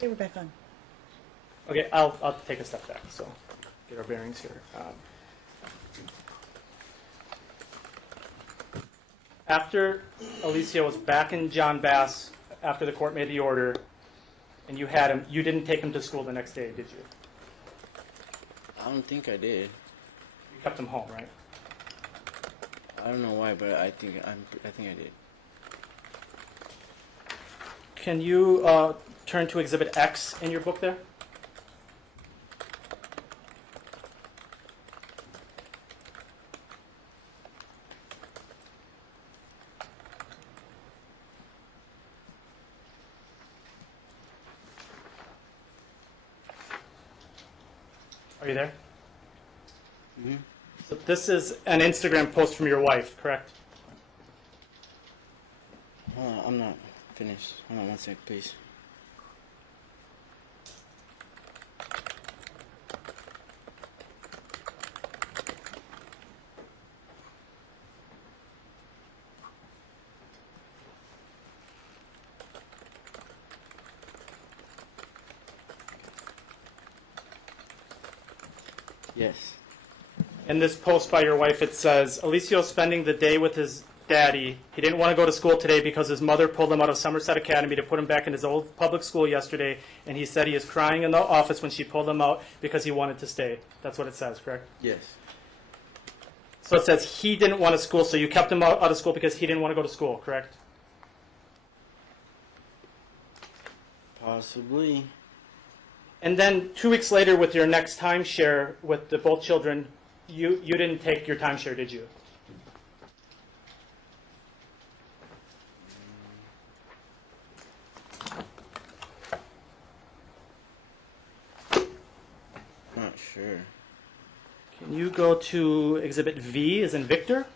Okay, we're back on. Okay, I'll take a step back, so get our bearings here. After Alicia was back in John Bass, after the court made the order, and you had him, you didn't take him to school the next day, did you? I don't think I did. You kept him home, right? I don't know why, but I think I did. Can you turn to Exhibit X in your book there? Are you there? Mm-hmm. So this is an Instagram post from your wife, correct? I'm not finished. Hold on one sec, please. Yes. In this post by your wife, it says, Alicio spending the day with his daddy. He didn't want to go to school today because his mother pulled him out of Somerset Academy to put him back in his old public school yesterday, and he said he is crying in the office when she pulled him out because he wanted to stay. That's what it says, correct? Yes. So it says he didn't want to school, so you kept him out of school because he didn't want to go to school, correct? Possibly. And then 2 weeks later with your next timeshare with the both children, you didn't take your timeshare, did you? Not sure. Can you go to Exhibit V as in Victor?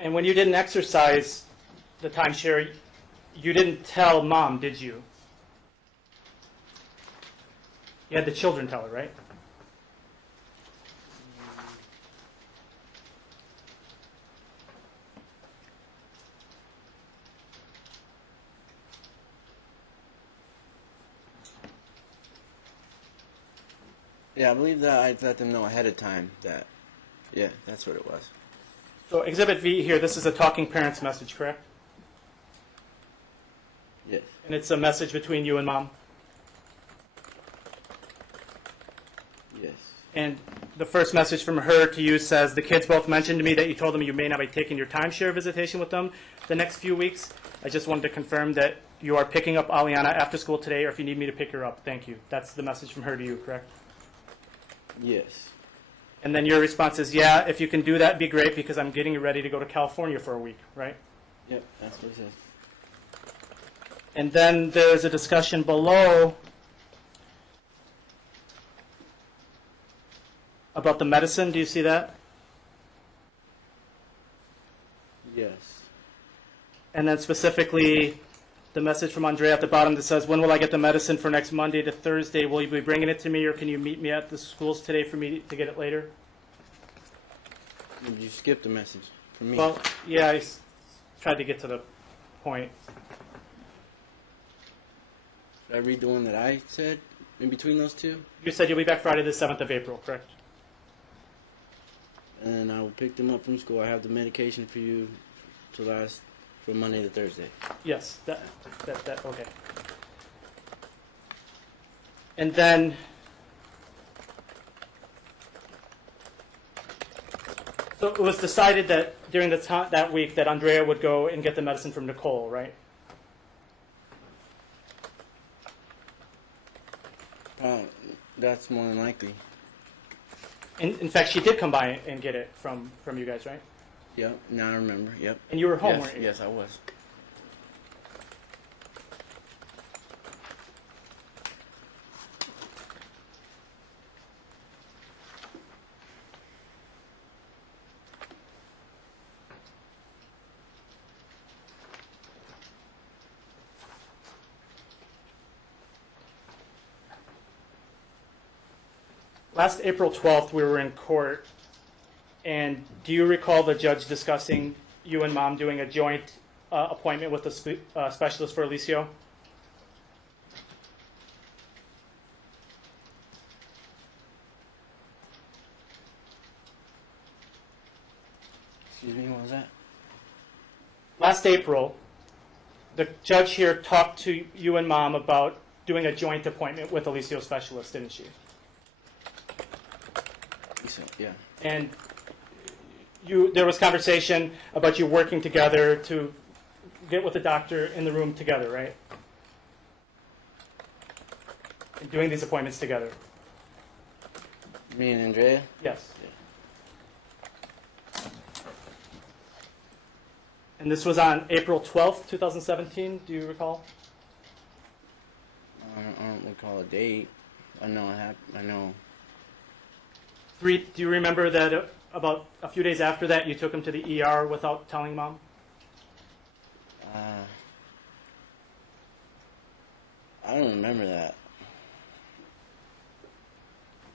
And when you didn't exercise the timeshare, you didn't tell Mom, did you? You had the children tell her, right? Yeah, I believe that I let them know ahead of time that, yeah, that's what it was. So Exhibit V here, this is a talking parents message, correct? Yes. And it's a message between you and Mom? Yes. And the first message from her to you says, the kids both mentioned to me that you told them you may not be taking your timeshare visitation with them the next few weeks. I just wanted to confirm that you are picking up Aliana after school today, or if you need me to pick her up. Thank you. That's the message from her to you, correct? Yes. And then your response is, yeah, if you can do that, it'd be great, because I'm getting you ready to go to California for a week, right? Yep, that's what it says. And then there's a discussion below about the medicine. Do you see that? Yes. And then specifically, the message from Andrea at the bottom that says, when will I get the medicine for next Monday to Thursday? Will you be bringing it to me, or can you meet me at the schools today for me to get it later? You skipped the message for me. Well, yeah, tried to get to the point. Should I read the one that I said in between those two? You said you'll be back Friday the 7th of April, correct? And I will pick them up from school. I have the medication for you to last from Monday to Thursday. Yes, that, okay. And then, so it was decided that during the time that week that Andrea would go and get the medicine from Nicole, right? That's more than likely. In fact, she did come by and get it from you guys, right? Yep, now I remember. Yep. And you were home, yes, weren't you? Yes, I was. Last April 12th, we were in court, and do you recall the judge discussing you and Mom doing a joint appointment with the specialist for Alicio? Excuse me, what was that? Last April, the judge here talked to you and Mom about doing a joint appointment with Alicio specialist, didn't she? So, yeah. And there was conversation about you working together to get with the doctor in the room together, right? And doing these appointments together. Me and Andrea? Yes. Yeah. And this was on April 12th, 2017, do you recall? I don't recall a date. I know it happened. I know. Do you remember that about a few days after that you took him to the ER without telling Mom? I don't remember that.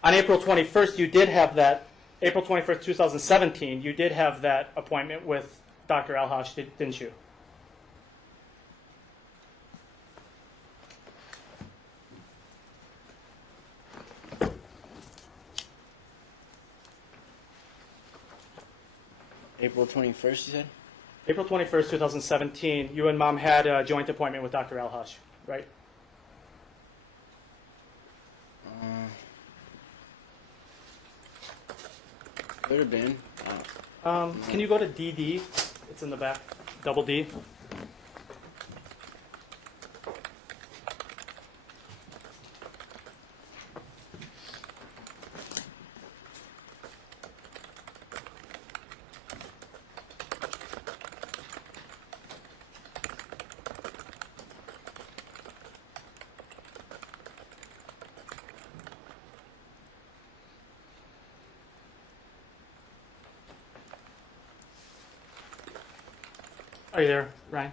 On April 21st, you did have that, April 21st, 2017, you did have that appointment with Dr. Alhash, didn't you? April 21st, you said? April 21st, 2017, you and Mom had a joint appointment with Dr. Alhash, right? Could have been. Can you go to DD? It's in the back, double D. Are you there, Ryan?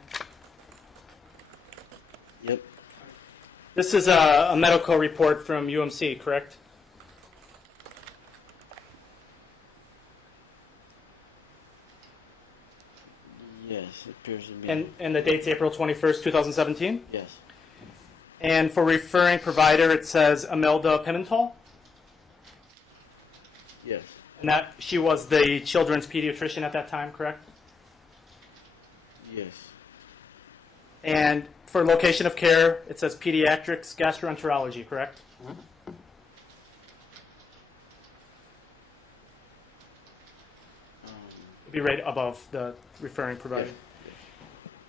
Yep. This is a medical report from UMC, correct? Yes, it appears to be. And the date's April 21st, 2017? Yes. And for referring provider, it says Imelda Pimentel? Yes. And that she was the children's pediatrician at that time, correct? Yes. And for location of care, it says pediatrics gastroenterology, correct? It'd be right above the referring provider.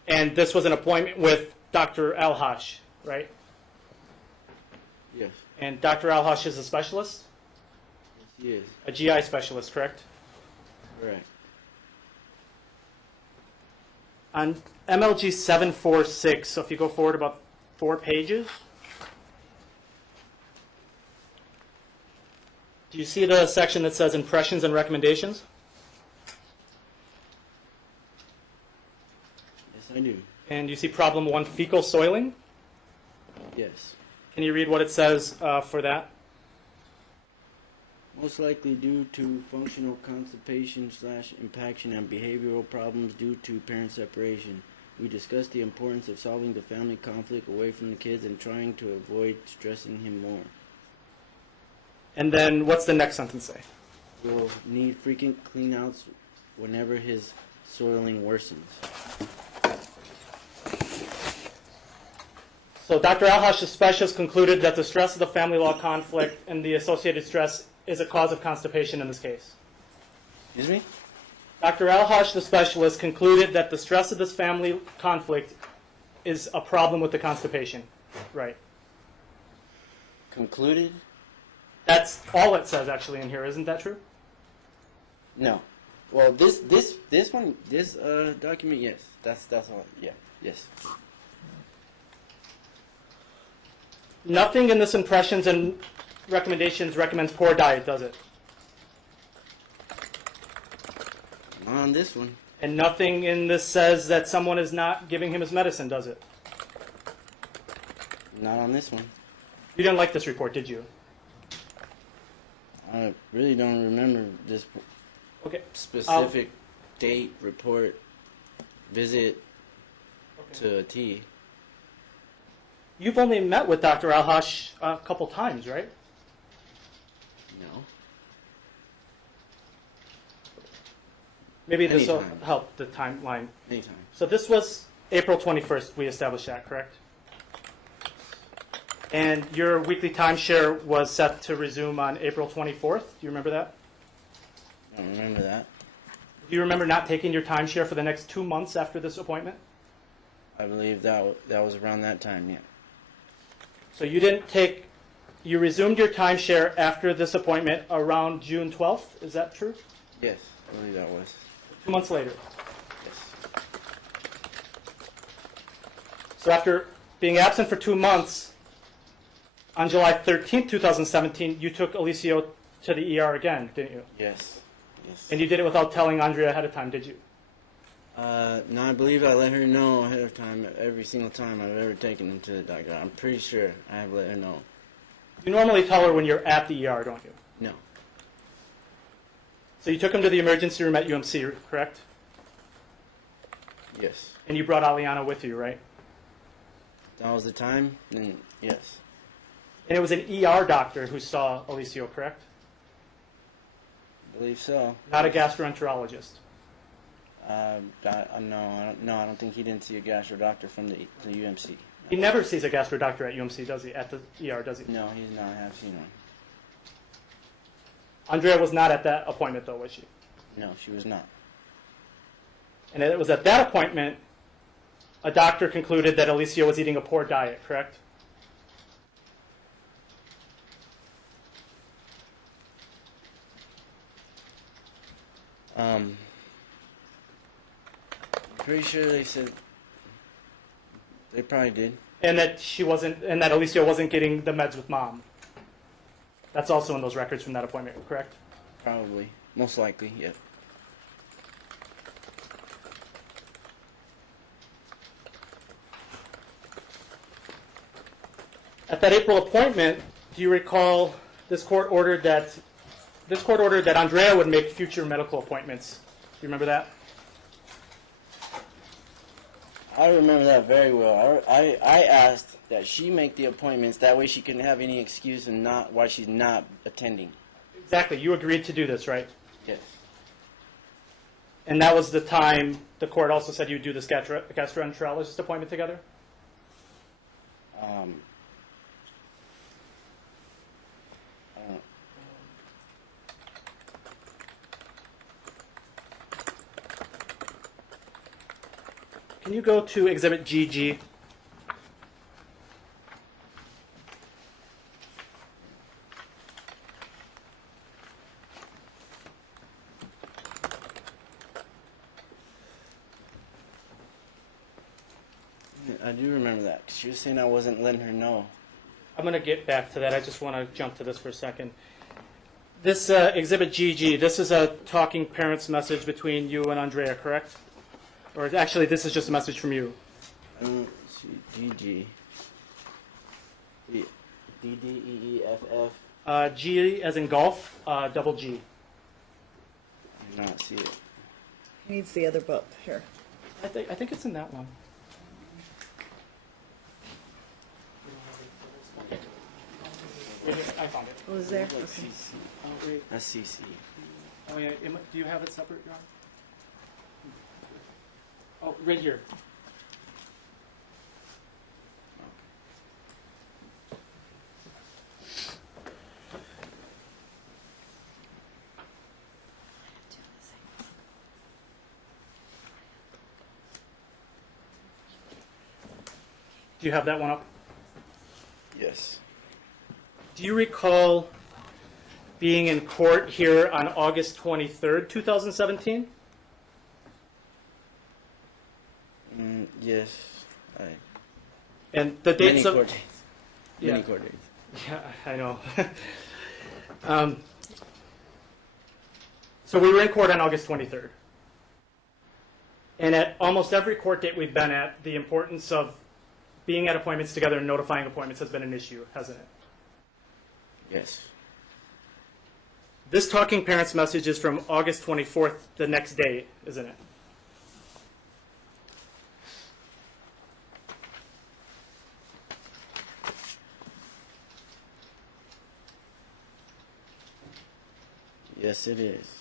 Yeah. And this was an appointment with Dr. Alhash, right? Yes. And Dr. Alhash is a specialist? Yes, he is. A GI specialist, correct? Correct. On MLG 746, so if you go forward about 4 pages, do you see the section that says impressions and recommendations? Yes, I do. And you see problem 1, fecal soiling? Yes. Can you read what it says for that? Most likely due to functional constipation / impaction and behavioral problems due to parent separation. We discussed the importance of solving the family conflict away from the kids and trying to avoid stressing him more. And then what's the next sentence say? Will need frequent cleanouts whenever his soiling worsens. So Dr. Alhash, the specialist, concluded that the stress of the family law conflict and the associated stress is a cause of constipation in this case. Excuse me? Dr. Alhash, the specialist, concluded that the stress of this family conflict is a problem with the constipation. Right. Concluded? That's all it says actually in here. Isn't that true? No. Well, this document, yes. That's all. Yeah. Yes. Nothing in this impressions and recommendations recommends poor diet, does it? Not on this one. And nothing in this says that someone is not giving him his medicine, does it? Not on this one. You didn't like this report, did you? I really don't remember this Okay. specific date, report, visit. to a T. You've only met with Dr. Alhash a couple times, right? No. Maybe this will Anytime. help the timeline. Anytime. So this was April 21st, we established that, correct? And your weekly timeshare was set to resume on April 24th. Do you remember that? I don't remember that. Do you remember not taking your timeshare for the next 2 months after this appointment? I believe that was around that time, yeah. So you resumed your timeshare after this appointment around June 12th, is that true? Yes, I believe that was. 2 months later. Yes. So after being absent for 2 months, on July 13th, 2017, you took Alicio to the ER again, didn't you? Yes. Yes. And you did it without telling Andrea ahead of time, did you? No, I believe I let her know ahead of time every single time I've ever taken him to the doctor. I'm pretty sure I have let her know. You normally tell her when you're at the ER, don't you? No. So you took him to the emergency room at UMC, correct? Yes. And you brought Aliana with you, right? That was the time? Then yes. And it was an ER doctor who saw Alicio, correct? I believe so. Not a gastroenterologist. No, I don't think he didn't see a gastro doctor from the UMC. He never sees a gastro doctor at UMC, does he? At the ER, does he? No, he's not. I have seen one. Andrea was not at that appointment, though, was she? No, she was not. And it was at that appointment a doctor concluded that Alicio was eating a poor diet, correct? Pretty sure they said they probably did. And that and that Alicio wasn't getting the meds with mom. That's also in those records from that appointment, correct? Probably. Most likely, yep. At that April appointment, do you recall this court ordered that Andrea would make future medical appointments? Do you remember that? I remember that very well. I asked that she make the appointments, that way she couldn't have any excuse and not why she's not attending. Exactly. You agreed to do this, right? Yes. And that was the time the court also said you would do this gastroenterologist appointment together? Can you go to Exhibit GG? I do remember that. She was saying I wasn't letting her know. I'm going to get back to that. I just want to jump to this for a second. This Exhibit GG, this is a talking parents message between you and Andrea, correct? Or actually, this is just a message from you. GG. DDEEFF. G as in golf, double G. I do not see it. He needs the other book. Here. I think it's in that one. I found it. Oh, is there? Like Okay. CC. Oh, wait. That's CC. Oh, yeah. Do you have it separate, John? Oh, right here. Do you have that one up? Yes. Do you recall being in court here on August 23rd, 2017? Yes. And the dates Many of... court dates. Yeah. Many court dates. Yeah, I know. So we were in court on August 23rd. And at almost every court date we've been at, the importance of being at appointments together and notifying appointments has been an issue, hasn't it? Yes. This talking parents message is from August 24th, the next day, isn't it? Yes, it is.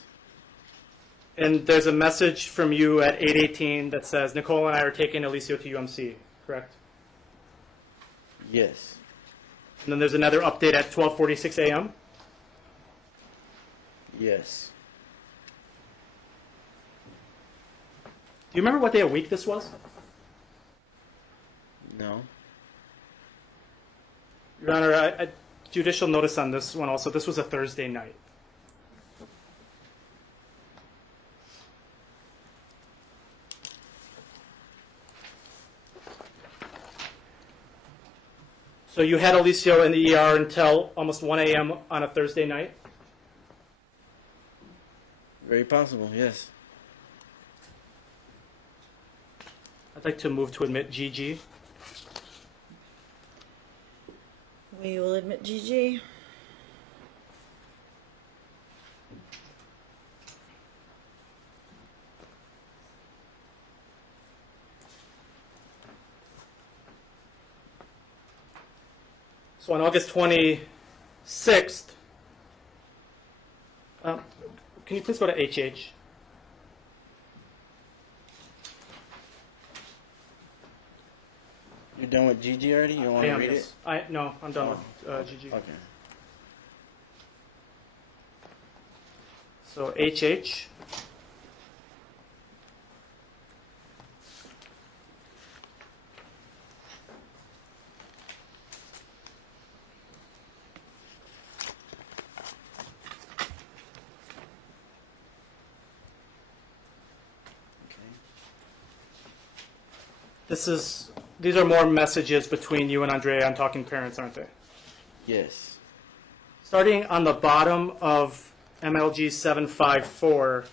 And there's a message from you at 8:18 that says, Nicole and I are taking Alicio to UMC, correct? Yes. And then there's another update at 12:46 a.m. Yes. Do you remember what day of week this was? No. Your Honor, a judicial notice on this one also. This was a Thursday night. So you had Alicio in the ER until almost 1 a.m. on a Thursday night? Very possible, yes. I'd like to move to admit GG. We will admit GG. So on August 26th, can you please go to HH? You're done with GG already? You don't want to read it? No, I'm done with GG. Okay. So HH. These are more messages between you and Andrea on Talking Parents, aren't they? Yes. Starting on the bottom of MLG 754.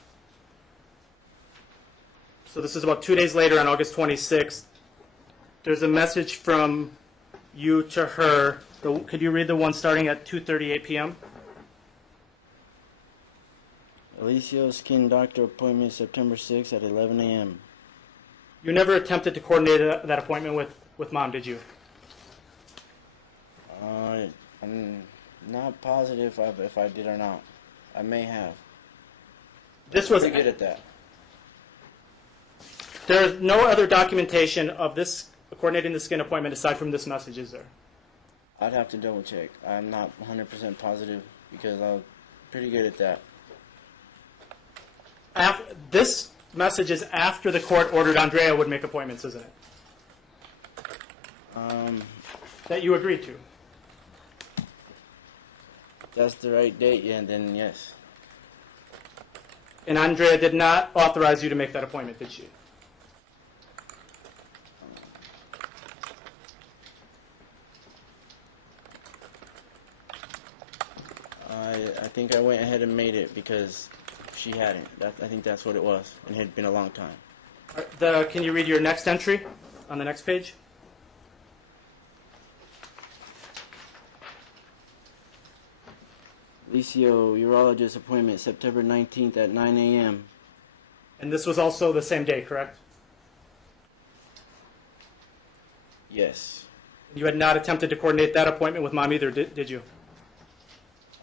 So this is about 2 days later on August 26th. There's a message from you to her. Could you read the one starting at 2:38 p.m.? Alicio skin doctor appointment September 6th at 11 a.m. You never attempted to coordinate that appointment with Mom, did you? I'm not positive if I did or not. I may have. This was Pretty good at that. There's no other documentation of this coordinating the skin appointment aside from this message, is there? I'd have to double check. I'm not 100% positive because I'm pretty good at that. This message is after the court ordered Andrea would make appointments, isn't it? That you agreed to. That's the right date, yeah, then yes. And Andrea did not authorize you to make that appointment, did she? I think I went ahead and made it because she hadn't. I think that's what it was, and it had been a long time. All right, can you read your next entry on the next page? Alicio urologist appointment September 19th at 9 a.m. And this was also the same day, correct? Yes. You had not attempted to coordinate that appointment with Mom either, did you?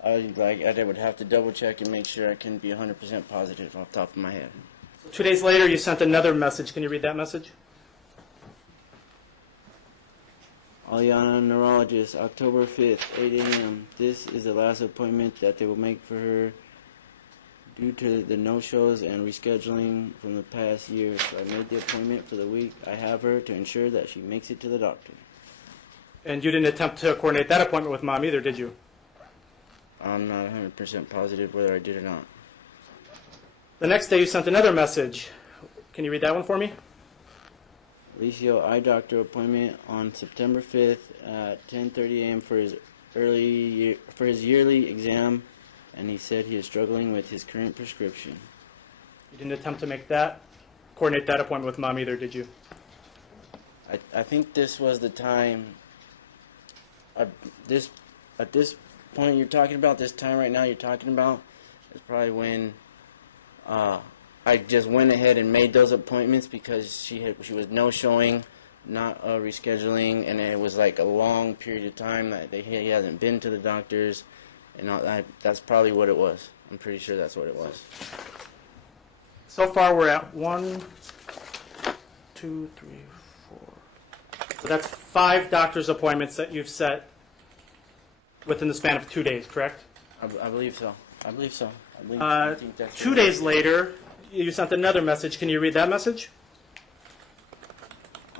I would have to double check and make sure I can be 100% positive off the top of my head. 2 days later, you sent another message. Can you read that message? Aliana neurologist, October 5th, 8 a.m. This is the last appointment that they will make for her due to the no-shows and rescheduling from the past year. So I made the appointment for the week I have her to ensure that she makes it to the doctor. And you didn't attempt to coordinate that appointment with Mom either, did you? I'm not 100% positive whether I did or not. The next day, you sent another message. Can you read that one for me? Alicio eye doctor appointment on September 5th at 10:30 a.m. for his yearly exam, and he said he is struggling with his current prescription. You didn't attempt to coordinate that appointment with Mom either, did you? I think this was the time. At this point you're talking about, this time right now you're talking about, is probably when I just went ahead and made those appointments because she was no showing, not rescheduling, and it was like a long period of time that he hasn't been to the doctors, and all that. That's probably what it was. I'm pretty sure that's what it was. So far, we're at 1, 2, 3, 4. So that's 5 doctor's appointments that you've set within the span of 2 days, correct? I believe so. I believe so. I believe 2 days later, you sent another message. Can you read that message?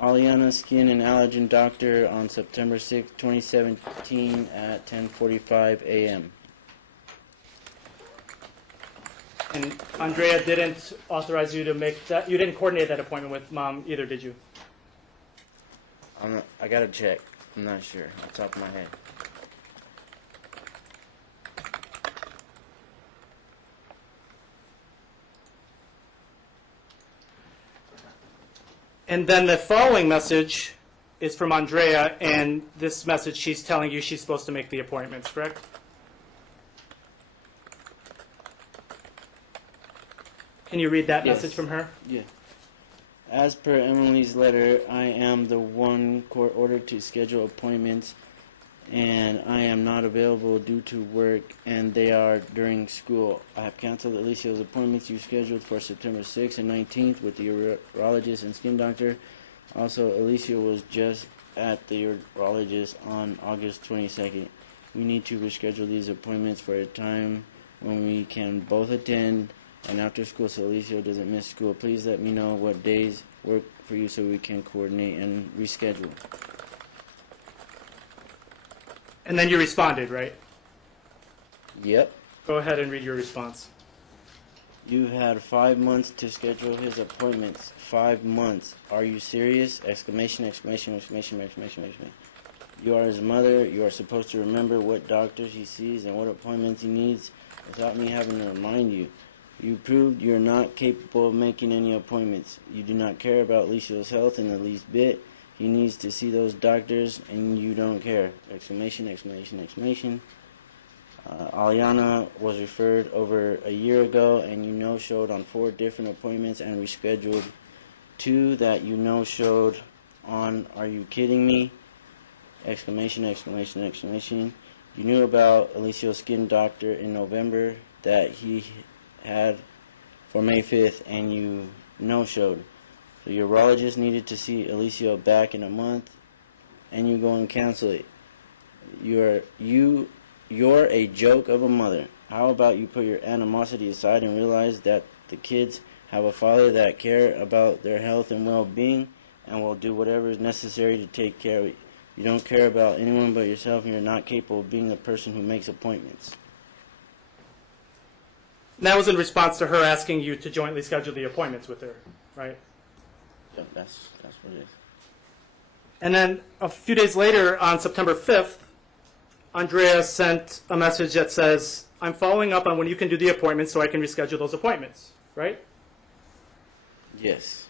Aliana Skin and Allergen Doctor on September 6, 2017 at 10:45 a.m. And Andrea didn't authorize you to make that. You didn't coordinate that appointment with Mom either, did you? I gotta check. I'm not sure off the top of my head. And then the following message is from Andrea, and this message, she's telling you she's supposed to make the appointments, correct? Can you read that Yes. message from her? Yeah. As per Emily's letter, I am the one court ordered to schedule appointments, and I am not available due to work, and they are during school. I have canceled Alicia's appointments you scheduled for September 6th and 19th with the urologist and skin doctor. Also, Alicia was just at the urologist on August 22nd. We need to reschedule these appointments for a time when we can both attend and after school so Alicia doesn't miss school. Please let me know what days work for you so we can coordinate and reschedule. And then you responded, right? Yep. Go ahead and read your response. You've had 5 months to schedule his appointments. 5 months. Are you serious? Exclamation, exclamation, exclamation, exclamation, exclamation. You are his mother. You are supposed to remember what doctors he sees and what appointments he needs without me having to remind you. You proved you're not capable of making any appointments. You do not care about Alicia's health in the least bit. He needs to see those doctors, and you don't care. Exclamation, exclamation, exclamation. Aliana was referred over a year ago, and you no-showed on 4 different appointments and rescheduled 2 that you no-showed on. Are you kidding me? Exclamation, exclamation, exclamation. You knew about Alicia's skin doctor in November that he had for May 5th, and you no-showed. The urologist needed to see Alicia back in a month, and you go and cancel it. You're a joke of a mother. How about you put your animosity aside and realize that the kids have a father that care about their health and well-being and will do whatever is necessary to take care of it. You don't care about anyone but yourself, and you're not capable of being the person who makes appointments. And that was in response to her asking you to jointly schedule the appointments with her, right? Yep, that's what it is. And then a few days later, on September 5th, Andrea sent a message that says, I'm following up on when you can do the appointments so I can reschedule those appointments, right? Yes.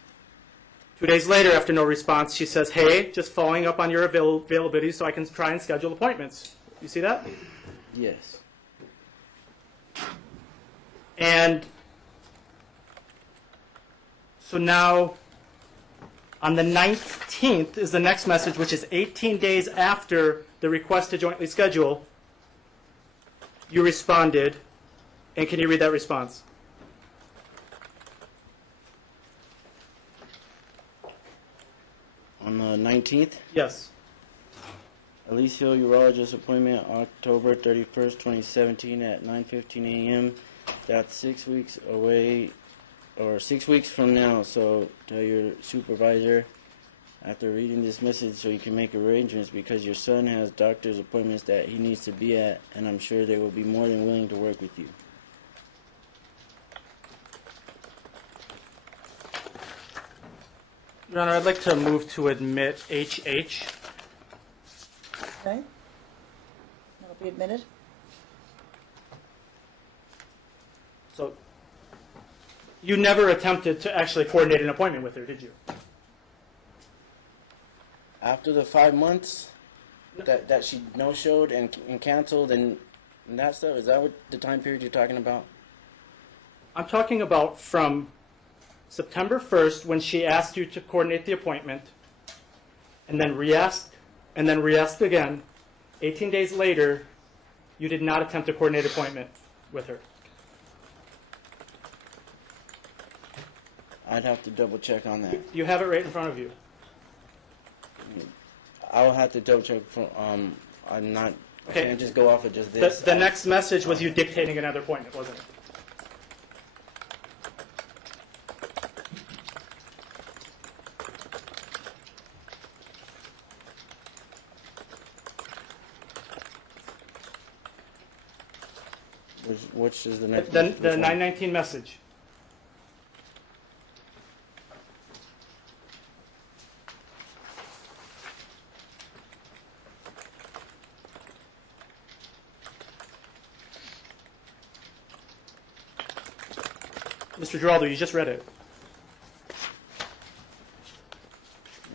2 days later, after no response, she says, hey, just following up on your availability so I can try and schedule appointments. You see that? Yes. And so now, on the 19th is the next message, which is 18 days after the request to jointly schedule. You responded, and can you read that response? On the 19th? Yes. Alicia urologist appointment October 31st, 2017 at 9:15 a.m. That's 6 weeks away, or 6 weeks from now. So tell your supervisor after reading this message so you can make arrangements, because your son has doctor's appointments that he needs to be at, and I'm sure they will be more than willing to work with you. Your Honor, I'd like to move to admit HH. Okay. That'll be admitted. So you never attempted to actually coordinate an appointment with her, did you? After the 5 months that she no-showed and canceled and that stuff, is that what the time period you're talking about? I'm talking about from September 1st, when she asked you to coordinate the appointment, and then re-asked again. 18 days later, you did not attempt to coordinate an appointment with her. I'd have to double check on that. You have it right in front of you. I'll have to double check. I'm not. Okay. I can't just go off of just this. The next message was you dictating another appointment, wasn't it? Which is the next? The 919 message. Mr. Geraldo, you just read it.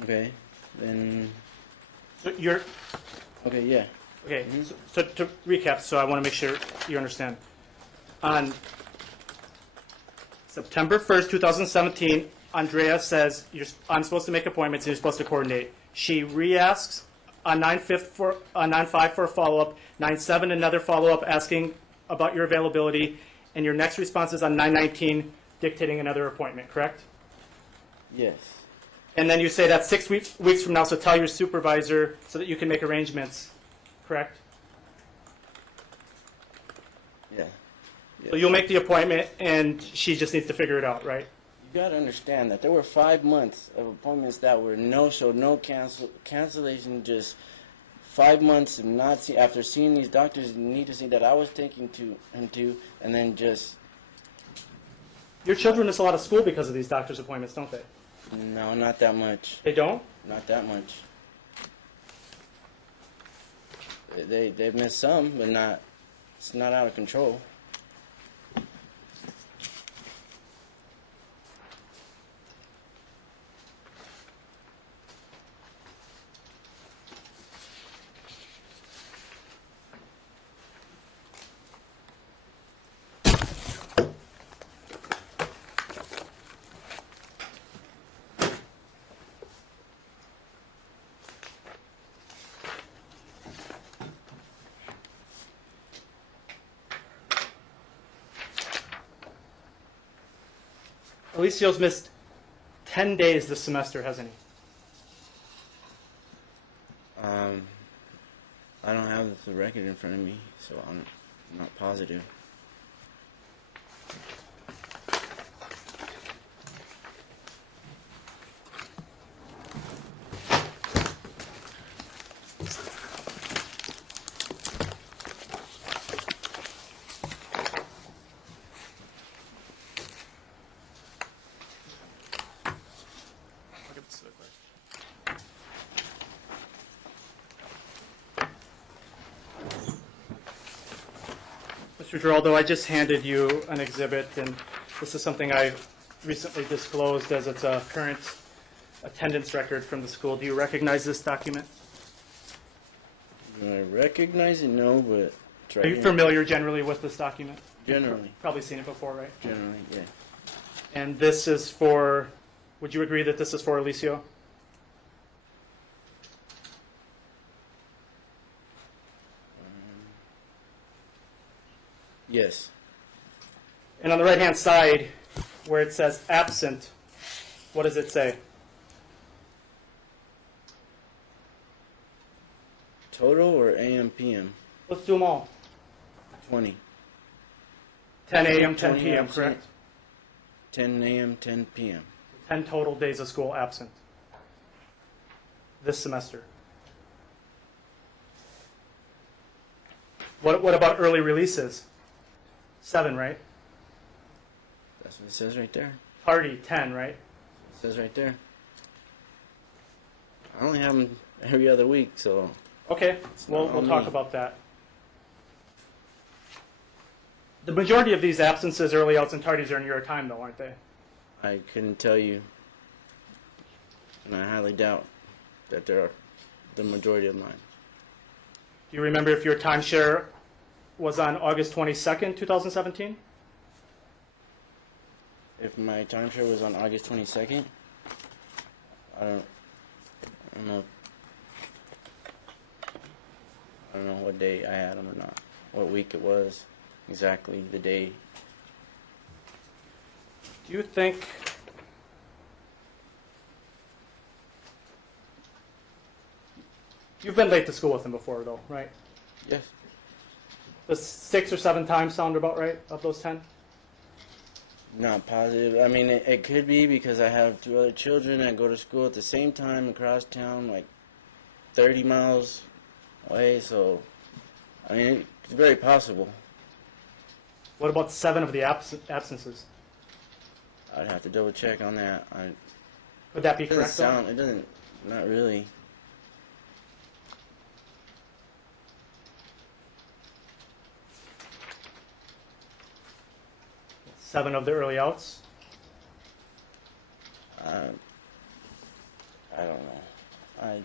Okay, then. So you're Okay, yeah. okay. So to recap, so I want to make sure you understand. On September 1st, 2017, Andrea says I'm supposed to make appointments and you're supposed to coordinate. She re-asks on 9/5 for on 9/5 for a follow-up, 9/7 another follow-up asking about your availability, and your next response is on 9/19 dictating another appointment, correct? Yes. And then you say that's 6 weeks from now, so tell your supervisor so that you can make arrangements, correct? Yeah. So you'll make the appointment, and she just needs to figure it out, right? You gotta understand that there were 5 months of appointments that were no-show, no cancellation. Just 5 months of not see after seeing these doctors need to see that I was taking him to, and then just Your children miss a lot of school because of these doctor's appointments, don't they? no, not that much, They don't? not that much. They've missed some, but not. It's not out of control. Alicio's missed 10 days this semester, hasn't he? I don't have the record in front of me, so I'm not positive. Mr. Geraldo, I just handed you an exhibit, and this is something I recently disclosed as it's a current attendance record from the school. Do you recognize this document? Do I recognize it? No, but it's right Are you here. familiar generally with this document? Generally. Probably seen it before, right? Generally, yeah. And this is for, would you agree that this is for Alicio? Yes. And on the right-hand side, where it says absent, what does it say? Total or AM PM? Let's do them all. 20. 10 a.m., 10 20 p.m., absent. correct? 10 AM, 10 PM. 10 total days of school absent this semester. What about early releases? 7, right? That's what it says right there. Party, 10, right? It says right there. I only have them every other week, so Okay, we'll not on talk me. about that. The majority of these absences, early outs, and tardies are in your time, though, aren't they? I couldn't tell you. And I highly doubt that there are the majority of mine. Do you remember if your timeshare was on August 22nd, 2017? If my timeshare was on August 22nd, I don't know. I don't know what day I had them or not. What week it was exactly, the day. Do you think You've been late to school with him before, though, right? Yes. Does 6 or 7 times sound about right of those 10? Not positive. I mean, it could be because I have 2 other children that go to school at the same time across town, like 30 miles away. So, I mean, it's very possible. What about 7 of the absences? I'd have to double check on that. Would that be It doesn't correct, though? sound. It doesn't. Not really. Seven of the early outs? I don't know.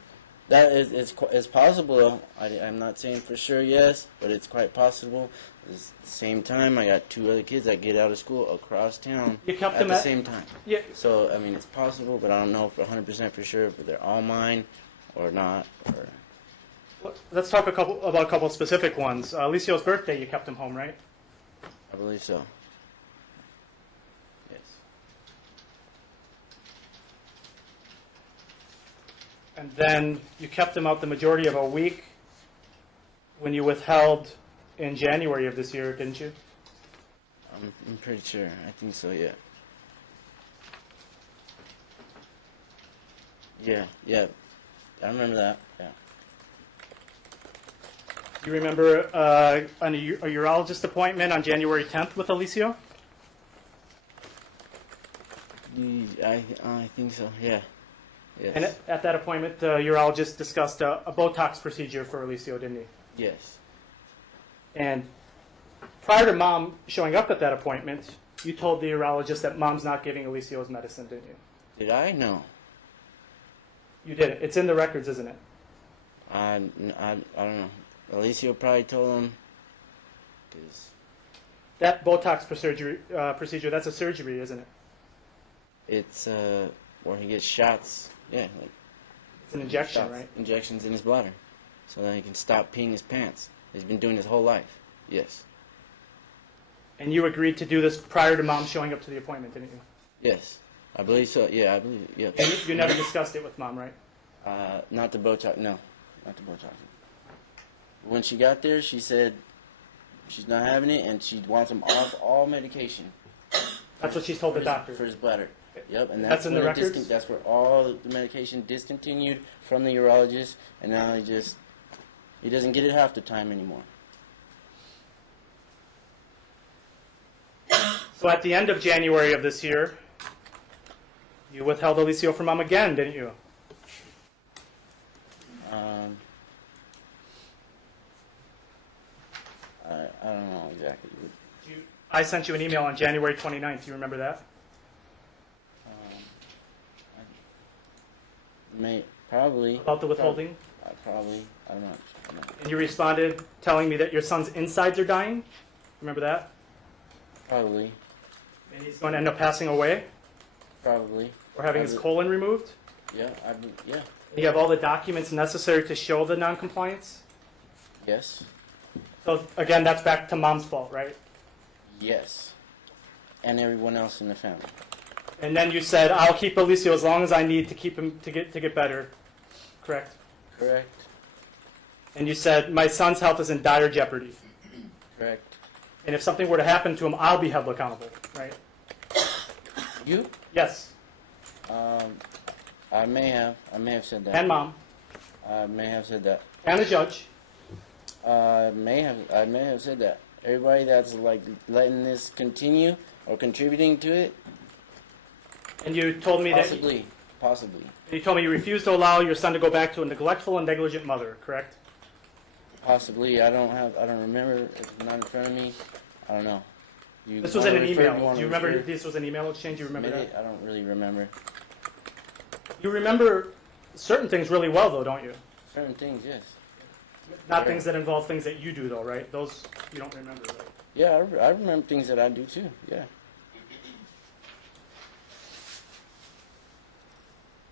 That is it's possible. I'm not saying for sure yes, but it's quite possible. At the same time, I got 2 other kids that get out of school across town You kept at them the at- same time. Yeah. So I mean, it's possible, but I don't know for 100% for sure if they're all mine or not. Or Let's talk about a couple specific ones. Alicio's birthday, you kept him home, right? I believe so. Yes. And then you kept him out the majority of a week when you withheld in January of this year, didn't you? I'm pretty sure. I think so. Yeah. Yeah. I remember that. Yeah. You remember a urologist appointment on January 10th with Alicio? I think so. Yeah. Yes. And at that appointment, the urologist discussed a Botox procedure for Alicio, didn't he? Yes. And prior to Mom showing up at that appointment, you told the urologist that Mom's not giving Alicio's medicine, didn't you? Did I? No. You did it. It's in the records, isn't it? I don't know. Alicio probably told him. 'Cause That Botox procedure, that's a surgery, isn't it? it's where he gets shots. Yeah. Like It's an injection, shots, right? Injections in his bladder, so that he can stop peeing his pants. He's been doing his whole life. Yes. And you agreed to do this prior to Mom showing up to the appointment, didn't you? Yes. I believe so. Yeah, I believe. Yeah. And you never discussed it with Mom, right? Not the Botox. No, not the Botox. When she got there, she said she's not having it, and she wants him off all medication. That's what she's told the doctor. For his bladder. Yep, and That's in the when it records? that's where all the medication discontinued from the urologist, and now he doesn't get it half the time anymore. So at the end of January of this year, you withheld Alicio from Mom again, didn't you? I don't know exactly. I sent you an email on January 29th. Do you remember that? Probably. About the withholding? Probably. I'm not. And you responded telling me that your son's insides are dying? Remember that? Probably. And he's going to end up passing away? Probably. Or having his colon removed? Yeah. Yeah. You have all the documents necessary to show the noncompliance? Yes. So again, that's back to Mom's fault, right? Yes. And everyone else in the family. And then you said, I'll keep Alicio as long as I need to keep him to get better. Correct? Correct. And you said, my son's health is in dire jeopardy. Correct. And if something were to happen to him, I'll be held accountable, right? You? Yes. I may have said that. And Mom. I may have said that. And the judge. I may have said that. Everybody that's like letting this continue or contributing to it. And you told me Possibly. you told me you refused to allow your son to go back to a neglectful and negligent mother, correct? Possibly. I don't remember. It's not in front of me. I don't know. This was in an email. Do you remember this was an email exchange? You remember that? I don't really remember. You remember certain things really well, though, don't you? Certain things, yes. Not things that involve things that you do, though, right? Those you don't remember, right? Yeah, I remember things that I do too. Yeah.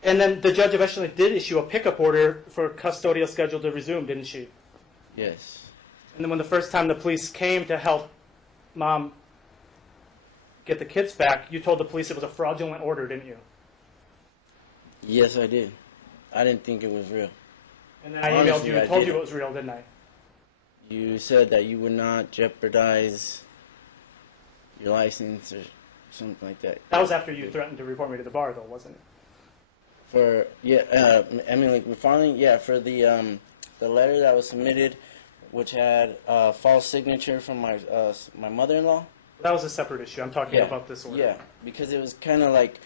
And then the judge eventually did issue a pickup order for custodial schedule to resume, didn't she? Yes. And then when the first time the police came to help Mom get the kids back, you told the police it was a fraudulent order, didn't you? Yes, I did. I didn't think it was real. And then I emailed Honestly, you and I told you didn't. it was real, didn't I? You said that you would not jeopardize your license or something like that. That was after you threatened to report me to the bar, though, wasn't it? For I mean, like finally, yeah, for the letter that was submitted, which had a false signature from my mother-in-law. That was a separate issue. I'm talking Yeah, about this order. yeah, because it was kind of like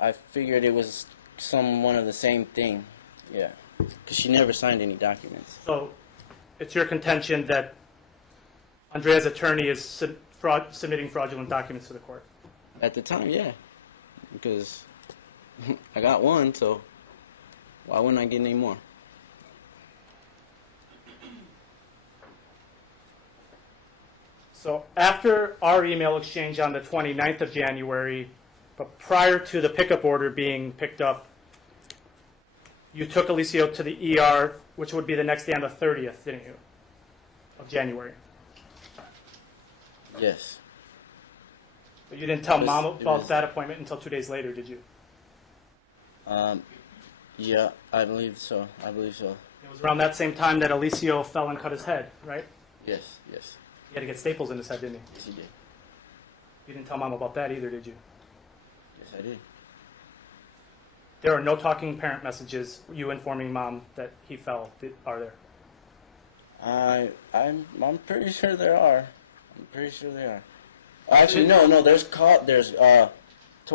I figured it was one of the same thing. Yeah, because she never signed any documents. So it's your contention that Andrea's attorney is submitting fraudulent documents to the court? At the time, yeah, because I got one, so why wouldn't I get any more? So after our email exchange on the 29th of January, but prior to the pickup order being picked up, you took Alicio to the ER, which would be the next day on the 30th, didn't you, of January? Yes. But you didn't tell It was- Mom it about was- that appointment until 2 days later, did you? Yeah, I believe so. I believe so. It was around that same time that Alicio fell and cut his head, right? Yes, yes, He had to get staples in his head, didn't he? yes, he did. You didn't tell Mom about that either, did you? Yes, I did. There are no talking parent messages, you informing Mom that he fell, are there? I'm pretty sure there are. I'm pretty sure there are. Actually, no.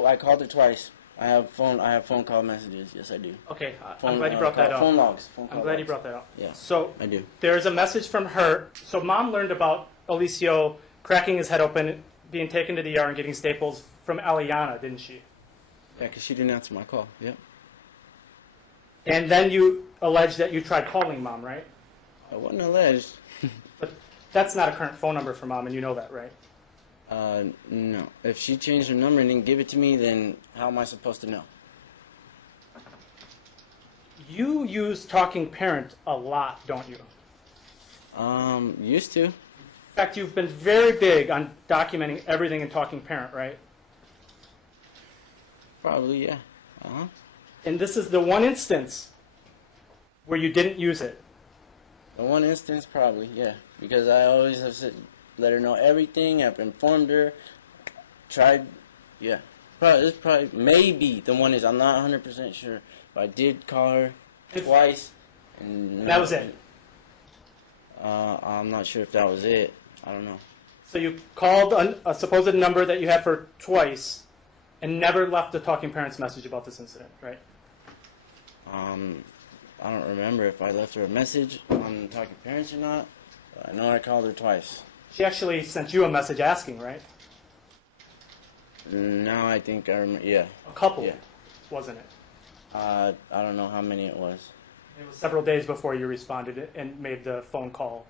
I called her twice. I have phone call messages. Yes, I do. Okay, Phone, I'm glad you brought that up. Phone logs. I'm glad you brought that up. Yeah. So I do. there's a message from her. So Mom learned about Alicio cracking his head open, being taken to the ER and getting staples from Aliana, didn't she? Yeah, because she didn't answer my call. Yep. And then you allege that you tried calling Mom, right? I wasn't alleged. But that's not a current phone number for Mom, and you know that, right? No. If she changed her number and didn't give it to me, then how am I supposed to know? You use Talking Parent a lot, don't you? Used to. In fact, you've been very big on documenting everything in Talking Parent, right? Probably, yeah. And this is the one instance where you didn't use it. In one instance, probably, yeah. Because I always have let her know everything. I've informed her. Tried, yeah. This probably, maybe the one is, I'm not 100% sure. But I did call her twice. And That was it. I'm not sure if that was it. I don't know. So you called a supposed number that you had for twice and never left a Talking Parents message about this incident, right? I don't remember if I left her a message on Talking Parents or not. But I know I called her twice. She actually sent you a message asking, right? Now I think I remember. Yeah. A couple, Yeah. wasn't it? I don't know how many it was. It was several days before you responded and made the phone call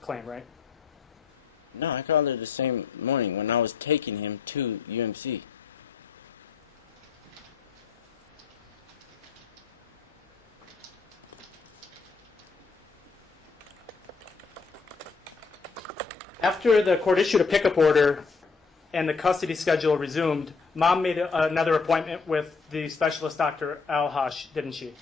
claim, right? No, I called her the same morning when I was taking him to UMC. After the court issued a pickup order and the custody schedule resumed, Mom made another appointment with the specialist, Dr. Alhash, didn't she?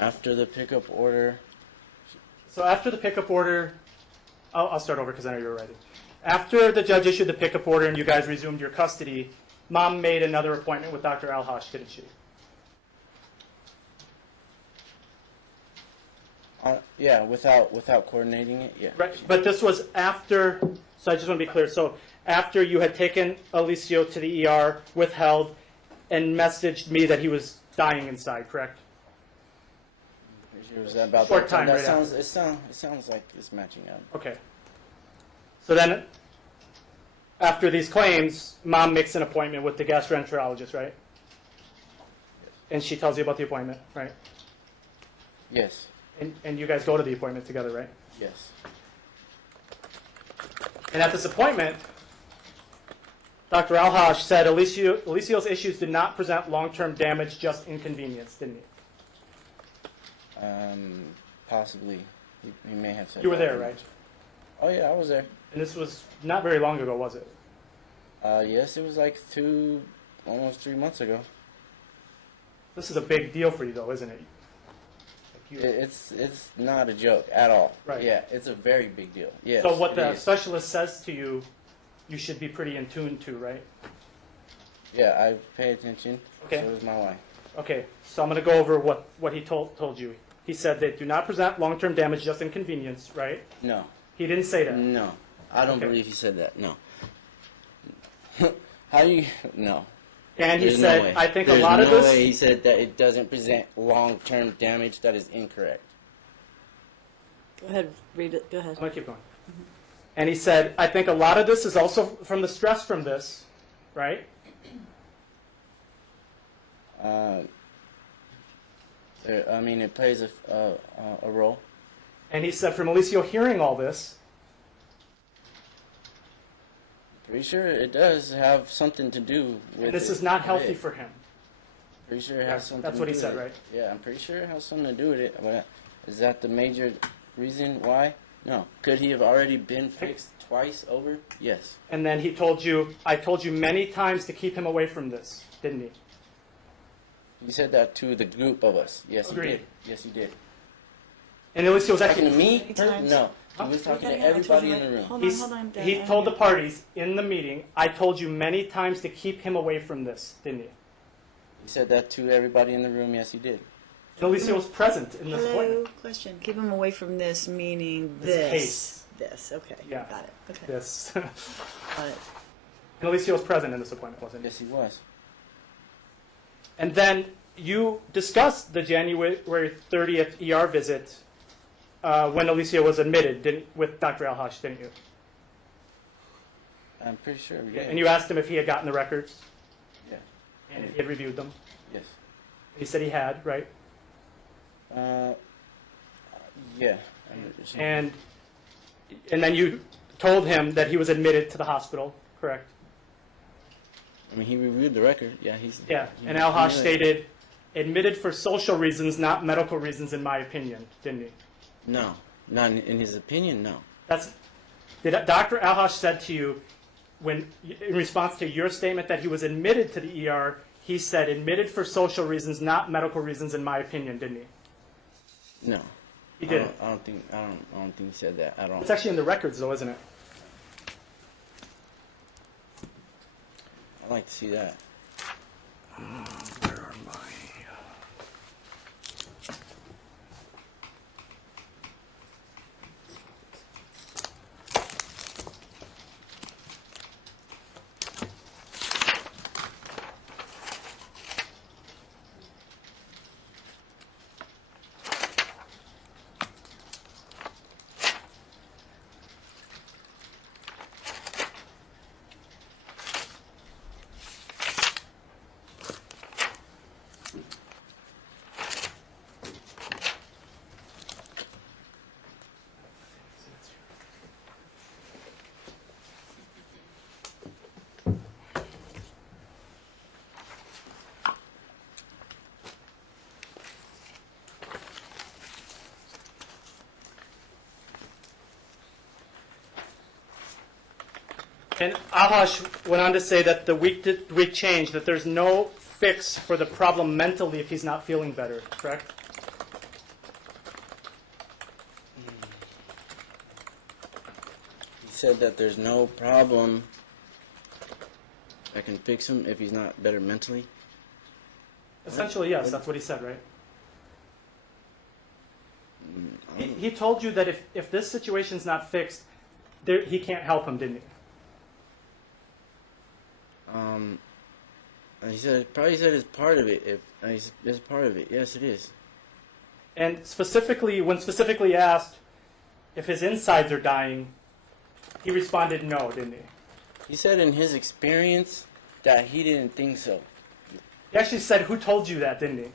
After the pickup order, So after the pickup order, I'll start over because I know you're ready. After the judge issued the pickup order and you guys resumed your custody, Mom made another appointment with Dr. Alhash, didn't she? yeah, without coordinating it, yeah. Right, but this was after, so I just want to be clear. So after you had taken Alicio to the ER, withheld, and messaged me that he was dying inside, correct? It was about Short that time That right sounds. It sounds like it's matching up. Okay. So then, after these claims, Mom makes an appointment with the gastroenterologist, right? And she tells you about the appointment, right? Yes. And you guys go to the appointment together, right? Yes. And at this appointment, Dr. Alhash said Alicio's issues did not present long-term damage, just inconvenience, didn't he? Possibly. He may have said You were that. there, right? Oh, yeah, I was there. And this was not very long ago, was it? Yes, it was like almost 3 months ago. This is a big deal for you, though, isn't it? Like It's not a joke at all. Right. Yeah, it's a very big deal. Yes. so what it the is. specialist says to you, you should be pretty in tune to, right? Yeah, I pay attention. Okay. So does my wife. Okay, so I'm going to go over what he told you. He said they do not present long-term damage, just inconvenience, right? No. He didn't say that. No. I don't Okay. believe he said that. No. How do you? No. And he There's said, no way. I think There's a lot of no this. way he said that it doesn't present long-term damage. That is incorrect. Go ahead, read it. Go ahead. I'm going to keep going. And he said, I think a lot of this is also from the stress from this, right? I mean, it plays a role. And he said, from Alicio hearing all this, Pretty sure it does have something to do with and this it. is not healthy Yeah. for him. Pretty sure it has something That's to what do he said, with it. right? Yeah, I'm pretty sure it has something to do with it. But is that the major reason why? No. Could he have already been fixed twice over? Yes. And then he told you, I told you many times to keep him away from this, didn't he? He said that to the group of us. Yes, Agreed. he did. Yes, he did. And Alicio was Talking to actually, me? Many times. No. He Huh? was talking to I told everybody you in the room. Hold on, Dan. he told the parties in the meeting, I told you many times to keep him away from this, didn't he? He said that to everybody in the room. Yes, he did. And Alicio was present in this Hello, appointment. question. Keep him away from this, meaning This this. case. This, okay. Yeah. Got it. Okay. Yes. Got it. And Alicio was present in this appointment, wasn't he? Yes, he was. And then you discussed the January 30th ER visit when Alicio was admitted with Dr. Alhash, didn't you? I'm pretty sure we did. And you asked him if he had gotten the records Yeah. and if he had reviewed them. Yes. He said he had, right? Yeah. And then you told him that he was admitted to the hospital, correct? I mean, he reviewed the record. Yeah, he's. Yeah. he- And Alhash he- stated, admitted for social reasons, not medical reasons, in my opinion, didn't he? No, not in his opinion. No. Did Dr. Alhash said to you, when in response to your statement that he was admitted to the ER, he said admitted for social reasons, not medical reasons, in my opinion, didn't he? No. He didn't. I don't think he said that at all. It's actually in the records, though, isn't it? I'd like to see that. Where are my? And Alhash went on to say that the week change, that there's no fix for the problem mentally if he's not feeling better, correct? He said that there's no problem that can fix him if he's not better mentally. Essentially, yes, that's what he said, right? I don't- He told you that if this situation's not fixed, he can't help him, didn't he? He said probably said it's part of it. If it's part of it, yes, it is. And specifically, when specifically asked if his insides are dying, he responded no, didn't he? He said in his experience that he didn't think so. He actually said, who told you that, didn't he?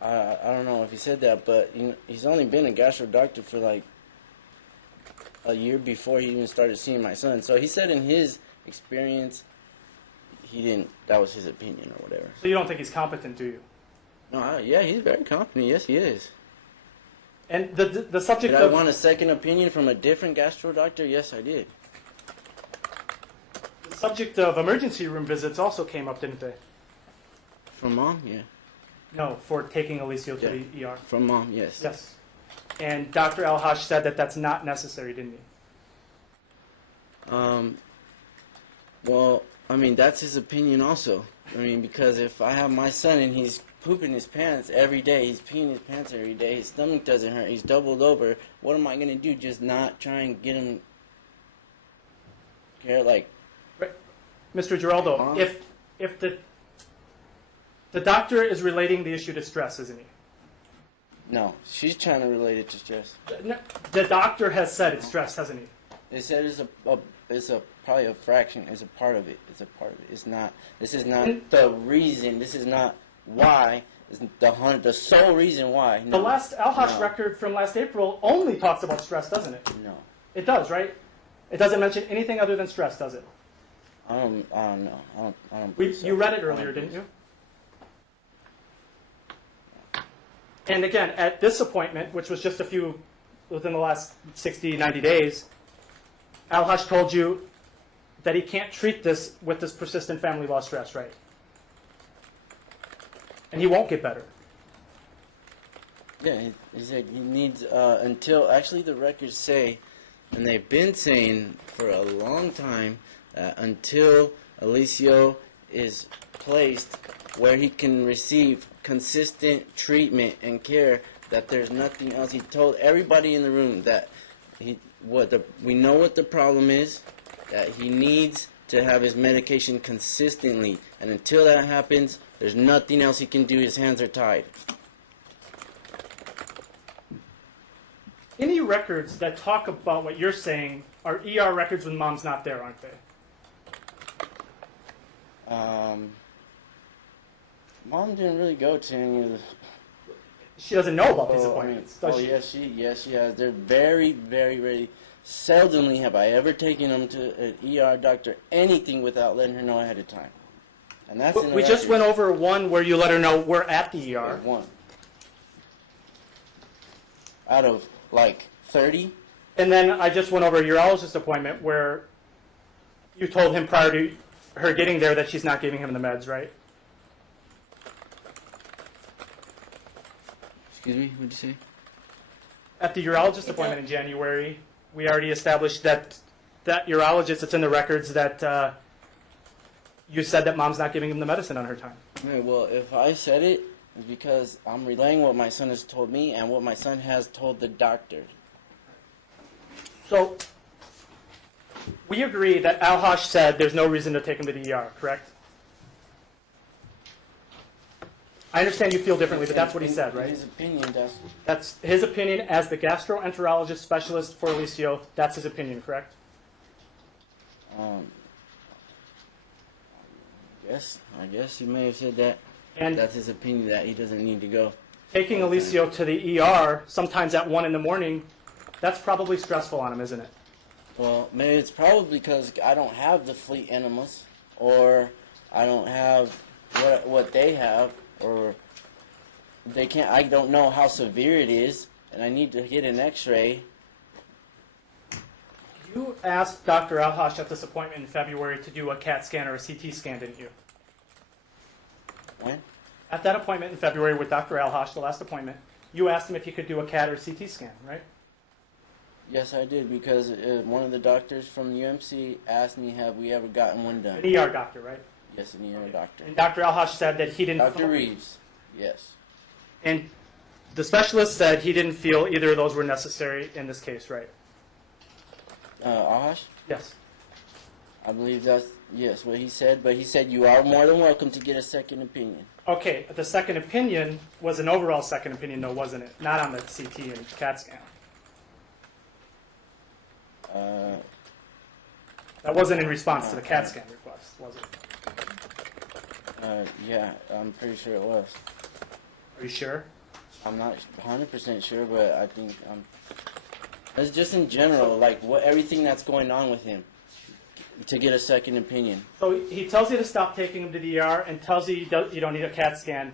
I don't know if he said that, but he's only been a gastro doctor for like a year before he even started seeing my son. So he said in his experience, he didn't. That was his opinion or whatever. So you don't think he's competent, do you? No, yeah, he's very competent. Yes, he is. And the subject Did I of want a second opinion from a different gastro doctor? Yes, I did. the subject of emergency room visits also came up, didn't they? From mom, yeah. No, for taking Alicio to Yeah. the ER. From mom, yes. Yes. And Dr. Alhash said that that's not necessary, didn't he? Well, I mean, that's his opinion also. I mean, because if I have my son and he's pooping his pants every day, he's peeing his pants every day, his stomach doesn't hurt, he's doubled over, what am I going to do? Just not try and get him care, like... Right. Mr. Geraldo, if the doctor is relating the issue to stress, isn't he? No, she's trying to relate it to stress. The doctor has said it's stress, hasn't he? They said it's probably a fraction. It's a part of it. It's a part of it. It's not. This is not the reason. This is not why. It's the sole reason why. No. The last Alhash No. record from last April only talks about stress, doesn't it? No. It does, right? It doesn't mention anything other than stress, does it? I don't know. I don't believe so. You read it I don't earlier, didn't believe you? And again, at this appointment, which was just within the last 60, 90 days, Alhash told you that he can't treat this with this persistent family law stress, right? And he won't get better. Yeah, he said he needs until actually the records say, and they've been saying for a long time, until Alicio is placed where he can receive consistent treatment and care, that there's nothing else. He told everybody in the room that we know what the problem is, that he needs to have his medication consistently, and until that happens, there's nothing else he can do. His hands are tied. Any records that talk about what you're saying are ER records when mom's not there, aren't they? Mom didn't really go to any of the... She doesn't know about these appointments, does she? Yes, she has. They're very, very, very... Seldomly have I ever taken them to an ER doctor, anything without letting her know ahead of time. And that's in the We just records. went over one where you let her know we're at the ER. One. Out of, like, 30? And then I just went over a urologist appointment where you told him prior to her getting there that she's not giving him the meds, right? Excuse me, what'd you say? At the urologist appointment in January, we already established that urologist, it's in the records that you said that mom's not giving him the medicine on her time. Okay, well, if I said it, it's because I'm relaying what my son has told me and what my son has told the doctor. So we agree that Alhash said there's no reason to take him to the ER, correct? I understand you feel differently, but that's what he said, right? His opinion, That's his opinion as the gastroenterologist specialist for Alicio. That's his opinion, correct? I guess you may have said that. And That's his opinion, that he doesn't need to go. taking Alicio to the ER, sometimes at 1 in the morning, that's probably stressful on him, isn't it? Well, maybe it's probably because I don't have the fleet enemas, or I don't have what they have, or they can't. I don't know how severe it is, and I need to get an X-ray. You asked Dr. Alhash at this appointment in February to do a CAT scan or a CT scan, didn't you? When? At that appointment in February with Dr. Alhash, the last appointment, you asked him if he could do a CAT or CT scan, right? Yes, I did, because one of the doctors from UMC asked me, have we ever gotten one done? An ER doctor, right? Yes, an ER doctor. And Dr. Alhash said that he didn't... Dr. Reeves, yes. And the specialist said he didn't feel either of those were necessary in this case, right? Ahash? Yes. I believe that's, yes, what he said, but he said you are more than welcome to get a second opinion. Okay, the second opinion was an overall second opinion, though, wasn't it? Not on the CT and CAT scan. That wasn't in response to the CAT scan request, was it? Yeah, I'm pretty sure it was. Are you sure? I'm not 100% sure, but I think it's just in general, like everything that's going on with him, to get a second opinion. So he tells you to stop taking him to the ER and tells you you don't need a CAT scan.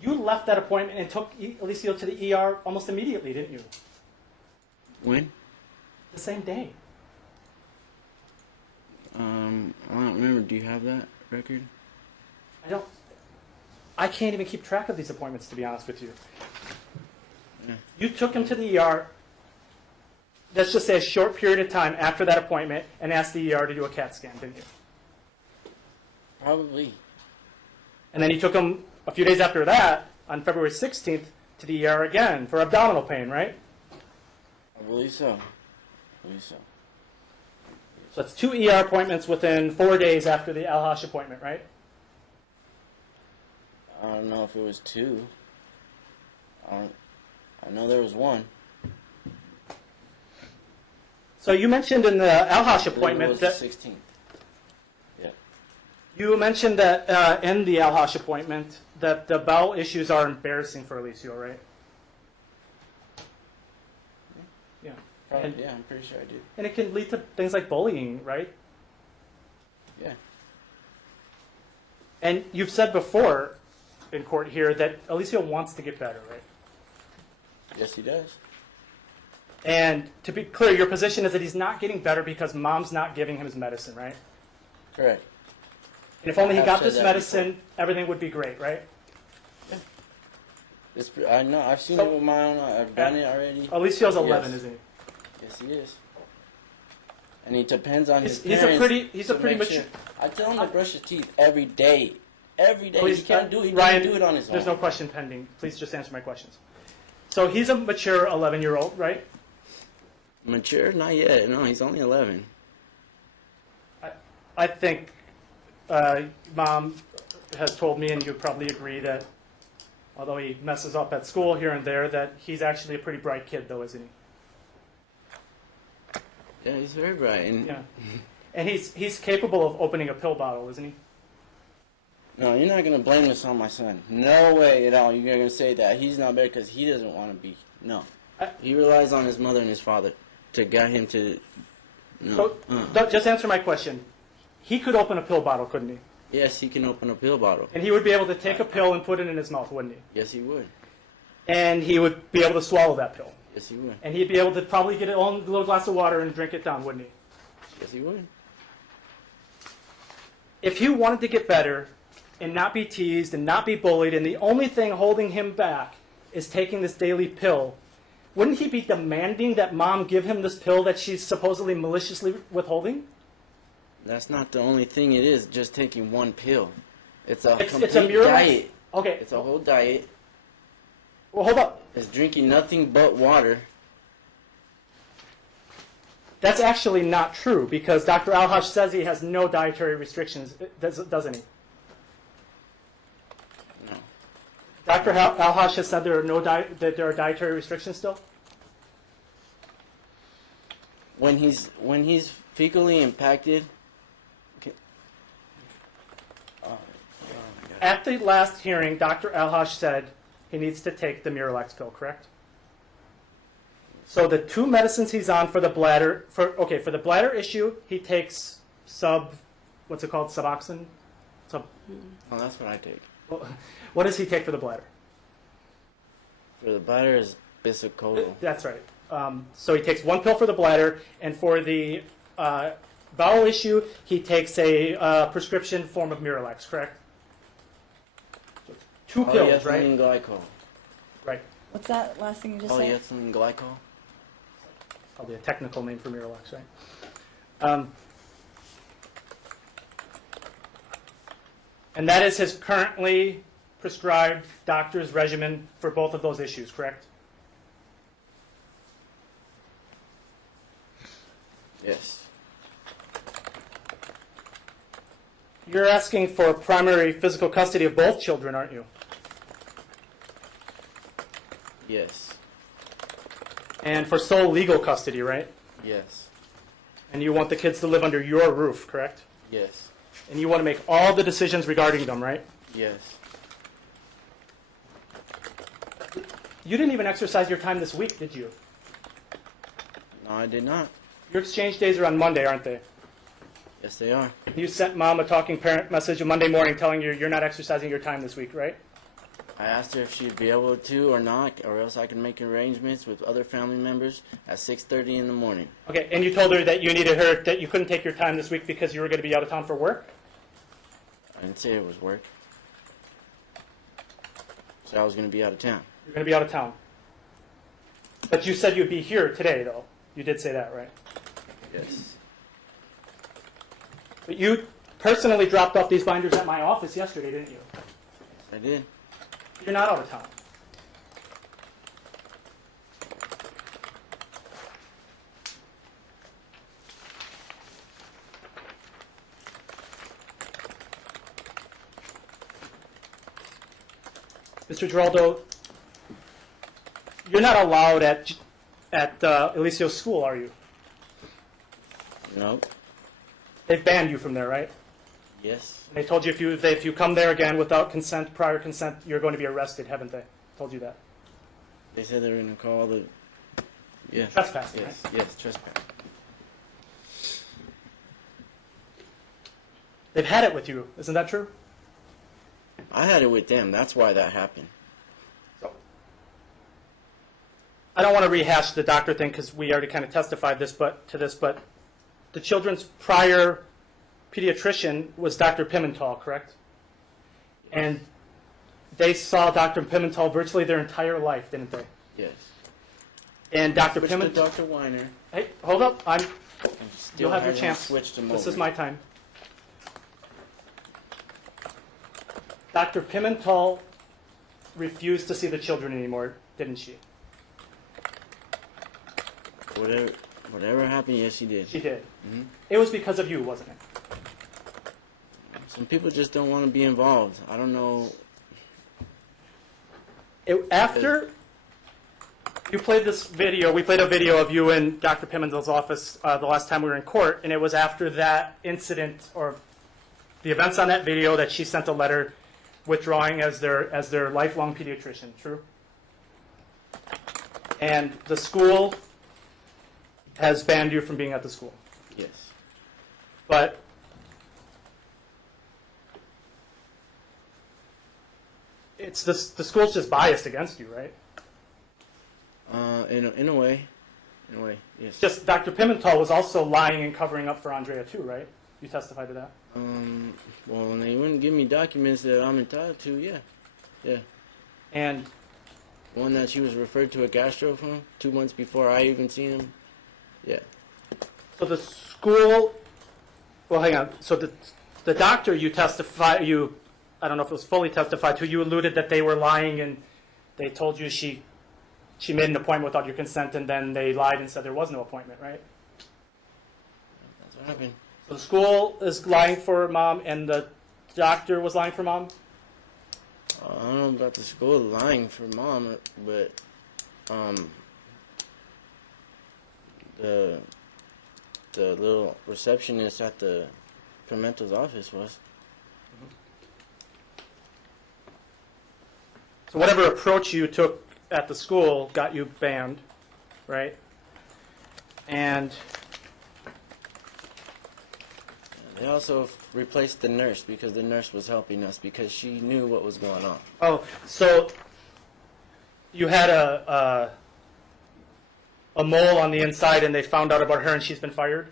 You left that appointment and took Alicio to the ER almost immediately, didn't you? When? The same day. I don't remember. Do you have that record? I can't even keep track of these appointments, to be honest with you. Yeah. You took him to the ER, let's just say a short period of time after that appointment, and asked the ER to do a CAT scan, didn't you? Probably. And then you took him a few days after that, on February 16th, to the ER again for abdominal pain, right? I believe so. So that's 2 ER appointments within 4 days after the Al-Hosh appointment, right? I don't know if it was 2. I know there was 1. So you mentioned in the Al-Hosh It appointment was that the 16th. Yeah. you mentioned that in the Al-Hosh appointment that the bowel issues are embarrassing for Alicio, right? Yeah. And, Yeah, I'm pretty sure I did. and it can lead to things like bullying, right? Yeah. And you've said before in court here that Alicio wants to get better, right? Yes, he does. And to be clear, your position is that he's not getting better because mom's not giving him his medicine, right? Correct. And if only he I've got said this that medicine, everything would be great, right? I know. I've seen So- it with my own eye. I've done it already. Alicio's 11, Yes. isn't he? Yes, he is. And he depends on his He's parents. a pretty to make mature. sure. I tell him to brush his teeth every day. Every day. Please, He can't do it. He Ryan, doesn't do it on his own. there's no question pending. Please just answer my questions. So he's a mature 11-year-old, right? Mature? Not yet. No, he's only 11. I think Mom has told me, and you probably agree, that although he messes up at school here and there, that he's actually a pretty bright kid, though, isn't he? Yeah, he's very bright. And Yeah. And he's capable of opening a pill bottle, isn't he? No, you're not going to blame this on my son. No way at all. You're going to say that he's not better because he doesn't want to be. No. He relies on his mother and his father to guide him to... No. So, just answer my question. He could open a pill bottle, couldn't he? Yes, he can open a pill bottle. And he would be able to take a pill and put it in his mouth, wouldn't he? Yes, he would. And he would be able to swallow that pill. Yes, he would. And he'd be able to probably get a little glass of water and drink it down, wouldn't he? Yes, he would. If he wanted to get better and not be teased and not be bullied, and the only thing holding him back is taking this daily pill, wouldn't he be demanding that Mom give him this pill that she's supposedly maliciously withholding? That's not the only thing it is, just taking one pill. It's a complete it's a Miralax? diet. Okay. It's a whole diet. Well, hold up. It's drinking nothing but water. That's actually not true, because Dr. Al-Hosh says he has no dietary restrictions, doesn't he? No. Dr. Al-Hosh has said there are dietary restrictions still? When he's fecally impacted. Okay. Oh my God. At the last hearing, Dr. Al-Hosh said he needs to take the Miralax pill, correct? So the 2 medicines he's on for the bladder, for the bladder issue, he takes what's it called, Suboxone? Oh, that's what I take. What does he take for the bladder? For the bladder is bisocodyl. That's right. So he takes 1 pill for the bladder, and for the bowel issue, he takes a prescription form of Miralax, correct? So it's 2 pills, right? Polyethylene glycol. Right. What's that last thing you just said? Polyethylene glycol. Probably a technical name for Miralax, right? And that is his currently prescribed doctor's regimen for both of those issues, correct? Yes. You're asking for primary physical custody of both children, aren't you? Yes. And for sole legal custody, right? Yes. And you want the kids to live under your roof, correct? Yes. And you want to make all the decisions regarding them, right? Yes. You didn't even exercise your time this week, did you? No, I did not. Your exchange days are on Monday, aren't they? Yes, they are. You sent Mom a talking parent message on Monday morning telling you you're not exercising your time this week, right? I asked her if she'd be able to or not, or else I could make arrangements with other family members at 6:30 in the morning. Okay, and you told her that you needed her, that you couldn't take your time this week because you were going to be out of town for work? I didn't say it was work. So I was going to be out of town. You're going to be out of town. But you said you'd be here today, though. You did say that, right? Yes. But you personally dropped off these binders at my office yesterday, didn't you? I did. You're not out of town. Mr. Geraldo, you're not allowed at Eliseo School, are you? No. They've banned you from there, right? Yes. They told you if you come there again without consent, prior consent, you're going to be arrested, haven't they? Told you that. They said they were going to call the... Yeah. Trespassing, Yes, right? yes, trespass. They've had it with you, isn't that true? I had it with them. That's why that happened. So, I don't want to rehash the doctor thing because we already kind of testified but the children's prior pediatrician was Dr. Pimental, correct? And they saw Dr. Pimental virtually their entire life, didn't they? Yes. And Dr. Switched to Pimental... Dr. Weiner. Hey, hold up. and still You'll have your haven't chance. Switched them This over. is my time. Dr. Pimental refused to see the children anymore, didn't she? Whatever happened, yes, she did. She did. Mhm. It was because of you, wasn't it? Some people just don't want to be involved. I don't know. After you played this video, we played a video of you in Dr. Pimental's office the last time we were in court, and it was after that incident or the events on that video that she sent a letter withdrawing as their lifelong pediatrician. True? And the school has banned you from being at the school. Yes. But it's the school's just biased against you, right? In a way. In a way, yes. Just Dr. Pimental was also lying and covering up for Andrea too, right? You testified to that. Well, they wouldn't give me documents that I'm entitled to, yeah. Yeah. And One that she was referred to a gastro from 2 months before I even seen him. Yeah. so the school, well, hang on. So the doctor I don't know if it was fully testified to, you alluded that they were lying and they told you she made an appointment without your consent, and then they lied and said there was no appointment, right? That's what happened. So the school is lying for mom, and the doctor was lying for mom? I don't know about the school lying for mom, but the little receptionist at the Pimentel's office was. So whatever approach you took at the school got you banned, right? And They also replaced the nurse because the nurse was helping us because she knew what was going on. oh, so you had a mole on the inside, and they found out about her, and she's been fired.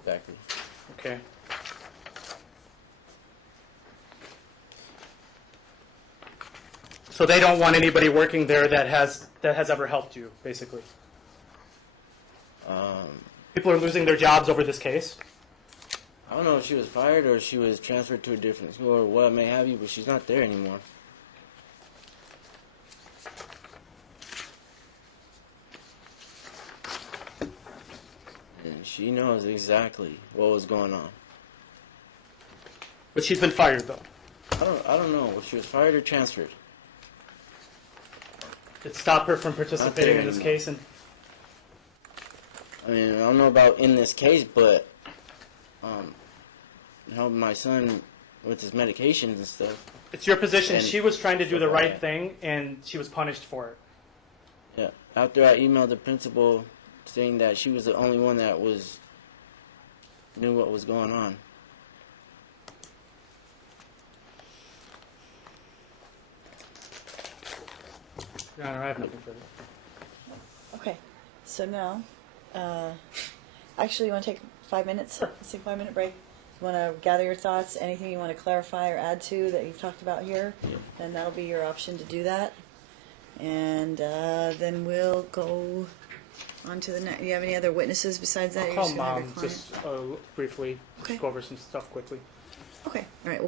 Exactly. Okay. So they don't want anybody working there that has ever helped you, basically. People are losing their jobs over this case. I don't know if she was fired or she was transferred to a different school or what may have you, but she's not there anymore. And she knows exactly what was going on. But she's been fired, though. I don't know if she was fired or transferred. It stopped her from participating in this anymore. case, and I mean, I don't know about in this case, but helping my son with his medications and stuff. it's your position And she was trying to do the stuff like right that. thing, and she was punished for it. Yeah. After I emailed the principal saying that she was the only one that knew what was going on. Your Honor, I have nothing further. Okay, so now, actually, you want to take 5 minutes? Let's take a 5-minute break. You want to gather your thoughts, anything you want to clarify or add to that you've talked about here, then that'll be your option to do that. And then we'll go on to the next. Do you have any other witnesses besides that? I'll You're call just gonna have Mom your client? just briefly, Okay. just go over some stuff quickly. Okay.